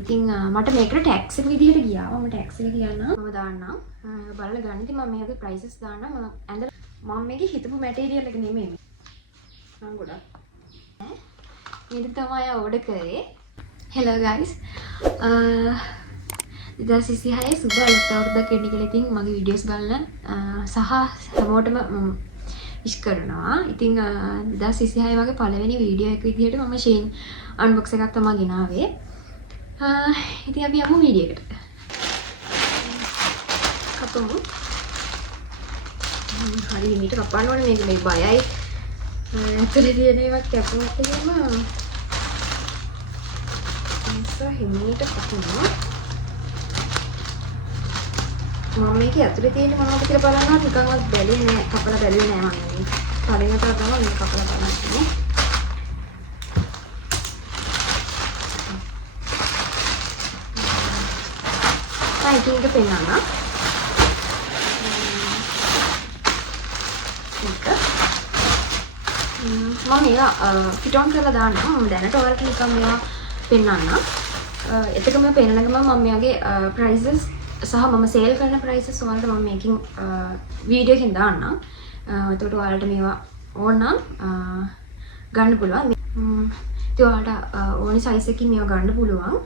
ඉතින් මට මේකට ටැක්ස් එක විදිහට ගියා. මම ටැක්ස් එක කියන්නම්. මම දාන්නම්. බලලා ගන්න. ඉතින් මම මේකේ ප්‍රයිසස් දාන්නම්. මම මේකේ හිතපු මැටීරියල් එක නෙමෙයි. මම ගොඩක් මේක තමයි ඕඩර් කරේ. Hello guys. 2026 සුබ අලුත් අවුරුද්දක් එන්න කියලා ඉතින් මගේ වීඩියෝස් බලන සහ හැමෝටම විශ් කරනවා. ඉතින් 2026 වගේ පළවෙනි වීඩියෝ එක විදිහට මම ෂේන් අන්බොක්ස් එකක් තමයි ගෙනාවේ. ඉතින් අපි යමු වීඩියෝ එකට. කපමු. හරි මීට කපන්න ඕනේ මේක මේ බයයි. ඇතුලේ තියෙන ඒවා කැපුවත් එහෙම හිමීට කපමු. මම මේක ඇතුලේ තියෙන මොනවද කියලා බලනවා නිකන්වත් බැලුවේ නෑ. කපලා බැලුවේ නෑ මම මේ. කලින් එක තමයි මේ කපලා බලන්නේ. ඉතින් ඒක පෙන්නන්න. මම මේවා ෆිට ඔන් කරලා දාන්නම්. මම දැනට ඔයාලට නිකන් මේවා පෙන්නන්න. එතකම පෙන්නන ගමන් මම මෙයාගේ ප්‍රයිසස් සහ මම සේල් කරන ප්‍රයිසස් ඔයාලට මම මේකින් වීඩියෝ එකකින් දාන්නම්. එතකොට ඔයාලට මේවා ඕන නම් ගන්න පුළුවන්. ඉතින් ඔයාලට ඕනි සයිස් එකකින් මේවා ගන්න පුළුවන්.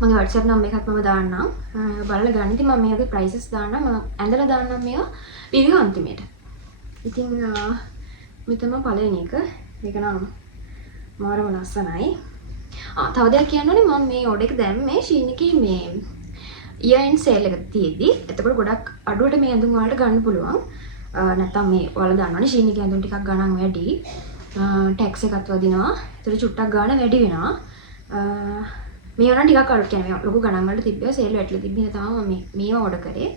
මගේ WhatsApp නම්බර් එකත් මම දාන්නම්. බලලා ගන්න. ඉතින් මම මේකේ ප්‍රයිසස් දාන්නම්. මම ඇඳලා දාන්නම් මේවා වීඩියෝ අන්තිමේට. ඉතින් මේ තමයි පළවෙනි එක. මේක නම් මාරම ලස්සනයි. තව දෙයක් කියන්න ඕනේ මම මේ ඕඩර් එක දැම්මේ ෂීන් එකේ මේ year end sale එක තියෙද්දි. එතකොට ගොඩක් අඩුවට මේ ඇඳුම් වලට ගන්න පුළුවන්. නැත්තම් මේ ඔයාලා දන්නවනේ ෂීන් එකේ ඇඳුම් ටිකක් ගණන් වැඩි. ටැක්ස් එකත් වදිනවා. ඒතර චුට්ටක් ගාණ වැඩි වෙනවා. මේ වුණා ටිකක් අඩු කියන්නේ ලොකු ගණන් වලට තිබ්බේ සේල් වැටලා තිබ්බේ තමයි මම මේවා ඕඩර් කරේ.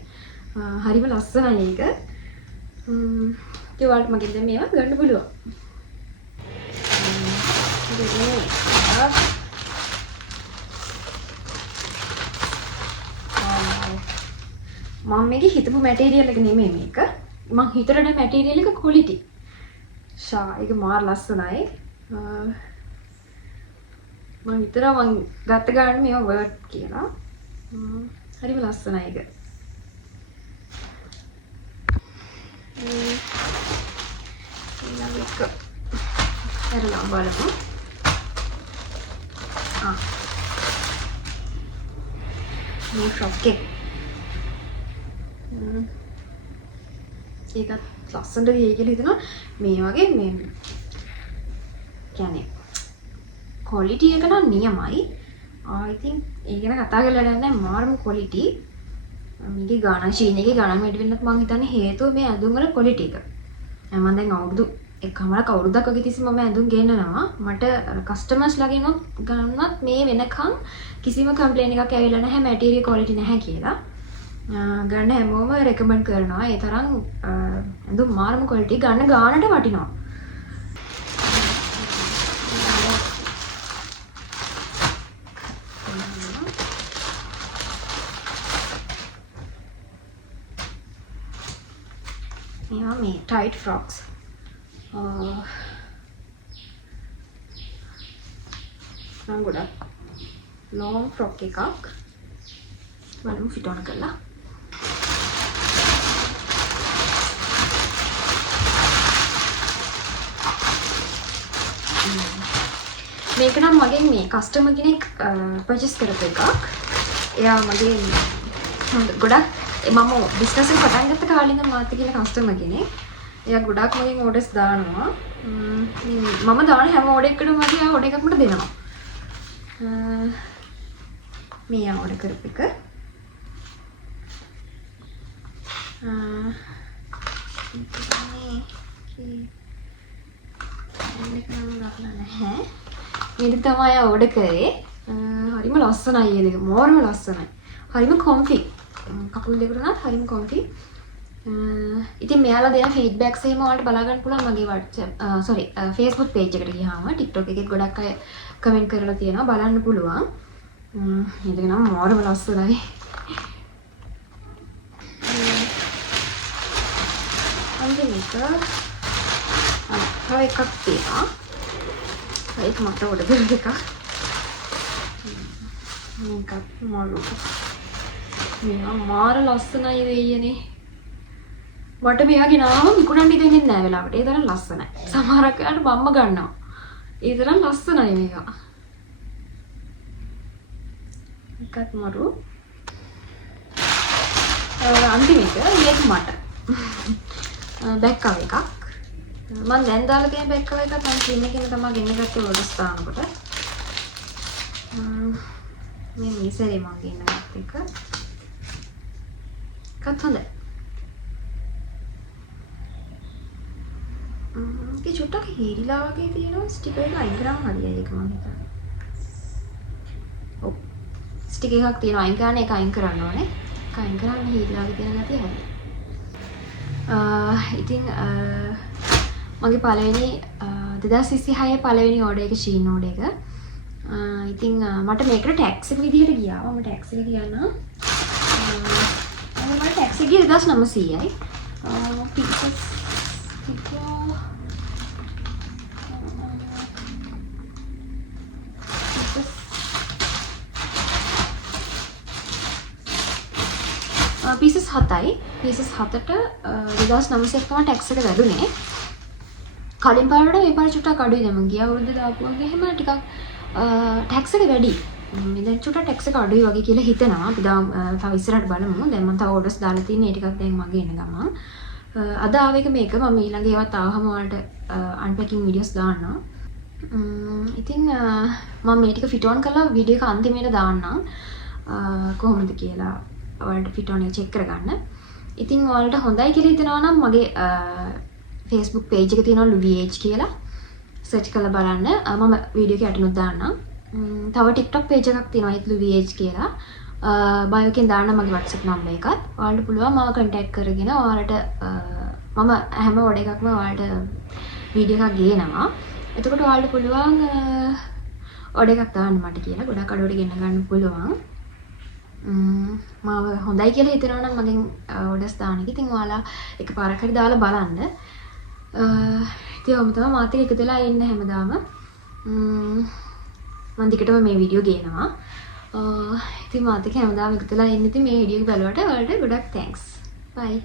හරිම ලස්සනයි ඒක. ඒ වලට මගෙන් දැන් මේවා ගන්න පුළුවන්. මම මේකේ හිතපු මැටීරියල් එක නෙමෙයි මේක. මම හිතරට මැටීරියල් එක ක්වොලිටි. ඒක මාර ලස්සනයි. මම හිතනවා මම ගත්ත ගන්න මේවා වර්ඩ් කියලා. හරිම ලස්සනයි ඒක. ඊළඟ එක හරිනම් බලමු. මේ ෆ්‍රොක් එක. ඒකත් ලස්සනට ගියේ කියලා හිතනවා. මේ වගේ මේ කියන්නේ ක්වොලිටි එක නම් නියමයි. I think ඒක ගැන කතා කරලා නැහැ මාරම ක්වොලිටි. මේකේ ගාණන් ෂීන් එකේ ගාණන් වැඩි වෙන්නත් මම හිතන්නේ හේතුව මේ ඇඳුම් වල ක්වොලිටි එක. මම දැන් අවුරුදු එකමාරක් අවුරුද්දක් වගේ තිස්සේ මම ඇඳුම් ගෙන්නනවා. මට කස්ටමර්ස්ලාගෙන් ගන්නවත් මේ වෙනකන් කිසිම කම්ප්ලේන් එකක් ඇවිල්ලා නැහැ මැටීරියල් ක්වොලිටි නැහැ කියලා. ගන්න හැමෝම රෙකමන්ඩ් කරනවා. ඒ තරම් ඇඳුම් මාරම ක්වොලිටි ගන්න ගානට වටිනවා. මේවා මේ ටයිට් ෆ්‍රොක්ස්. නම් ගොඩක් ලොන් ෆ්‍රොක් එකක්. බලමු ෆිට ඔන් කරලා. මේක නම් මගෙන් මේ කස්ටමර් කෙනෙක් පර්චේස් කරපු එකක්. එයා මගේ ගොඩක් මම බිස්නස් එක පටන් ගත්ත කාලේ ඉඳන් මාත් කියලා කස්ටමර් කෙනෙක්. එයා ගොඩක් මගෙන් ඕඩර්ස් දානවා. මම දාන හැම ඕඩර් එකකටම මගේ ඕඩර් එකක් මට දෙනවා. මේ ඕඩර් කරපු එක. මේක තමයි ඕඩර් කරේ. හරිම ලස්සනයි ඒ දෙක. මොරම ලස්සනයි. හරිම කොම්ෆි. කකුල් දෙකට උනත් හරිම කොම්ෆි. ඉතින් මෙයාලා දෙන ෆීඩ්බැක්ස් එහෙම ඔයාලට බලා ගන්න පුළුවන් මගේ WhatsApp Facebook page එකට ගියාම TikTok එකෙත් ගොඩක් අය කමෙන්ට් කරලා තියෙනවා බලන්න පුළුවන්. මේක නම් මොරම ලස්සනයි. අන්තිම එක තව එකක් තියෙනවා. ඒක මට ඕඩර් කරපු එකක්. මේකත් මරු. මේවා මාර ලස්සනයි වෙයියනේ. මට මේවා ගෙනාවම විකුණන්න දෙන්නේ නැහැ වෙලාවට. ඒ තරම් ලස්සනයි. සමහරක් වෙලාවට මම්ම ගන්නවා. ඒ තරම් ලස්සනයි මේවා. එකත් මරු. අන්තිම එක මේක මට. බෑග් කවර් එකක්. මම දැන් දාලා තියෙන බෑග් කවර් එකත් අන් ක්‍රීම් එකෙන් තමයි ගෙන්න ගත්තේ වොඩස් දානකොට. මේ මිසරේ මම ගෙන්න ගත්ත එක. එකත් හොඳයි. ඒක චුට්ටක් හීරිලා වගේ තියෙනවා ස්ටිකර් එක අයින් කරාම හරියයි ඒක මම හිතන්නේ. ඔව්. ස්ටිකර් එකක් තියෙනවා අයින් කරන්න ඒක අයින් කරන්න ඕනේ. ඒක අයින් කරන්න හීරිලා වගේ තියෙන ගැතිය හරියයි. ඉතින් මගේ පළවෙනි 2026 පළවෙනි ඕඩර් එක ෂීන් ඕඩර් එක. ඉතින් මට මේකට ටැක්ස් එක විදිහට ගියා. මම ටැක්ස් එක කියන්නම්. මම ටැක්ස් එක 2900යි. පීසස් පීසස් 7යි. පීසස් 7ට 2900ක් තමයි ටැක්ස් එක වැදුනේ. කලින් පාරට මේ පාර චුට්ටක් අඩුයි දැන් මම ගිය අවුරුද්ද දාපු වගේ එහෙම ටිකක් ටැක්ස් එක වැඩි. මේ දැන් චුට්ටක් ටැක්ස් එක අඩුයි වගේ කියලා හිතනවා. අපි තව ඉස්සරහට බලමු. දැන් මම තව ඕඩර්ස් දාලා තියෙන ඒ ටිකක් දැන් මගේ එන ගමන්. අද ආව එක මේක මම ඊළඟ ඒවත් ආවම ඔයාලට අන්පැකින් වීඩියෝස් දාන්නම්. ඉතින් මම මේ ටික ෆිට ඔන් කරලා වීඩියෝ එක අන්තිමේට දාන්නම්. කොහොමද කියලා ඔයාලට ෆිට ඔන් එක චෙක් කරගන්න. ඉතින් ඔයාලට හොඳයි කියලා හිතනවා නම් මගේ Facebook page එක තියෙනවා Luviage කියලා. search කරලා බලන්න. මම වීඩියෝ එක යටිනුත් දාන්නම්. තව TikTok page එකක් තියෙනවා ඒත් Luviage කියලා. bio එකෙන් දාන්න මගේ WhatsApp number එකත්. ඔයාලට පුළුවන් මාව contact කරගෙන ඔයාලට මම හැම order එකක්ම ඔයාලට වීඩියෝ එකක් ගේනවා. එතකොට ඔයාලට පුළුවන් order එකක් දාන්න මට කියලා. ගොඩක් අඩුවට ගෙන්න ගන්න පුළුවන්. මාව හොඳයි කියලා හිතනවා නම් මගෙන් orders දාන්න එක. ඉතින් ඔයාලා එකපාරක් හරි දාලා බලන්න. ඉතින් ඔහොම තමයි මාත් එක්ක එකතු වෙලා ඉන්න හැමදාම. මම දිගටම මේ වීඩියෝ ගේනවා. ඉතින් මාත් එක්ක හැමදාම එකතු වෙලා ඉන්න ඉතින් මේ වීඩියෝ එක බලුවට ඔයාලට ගොඩක් thanks. bye.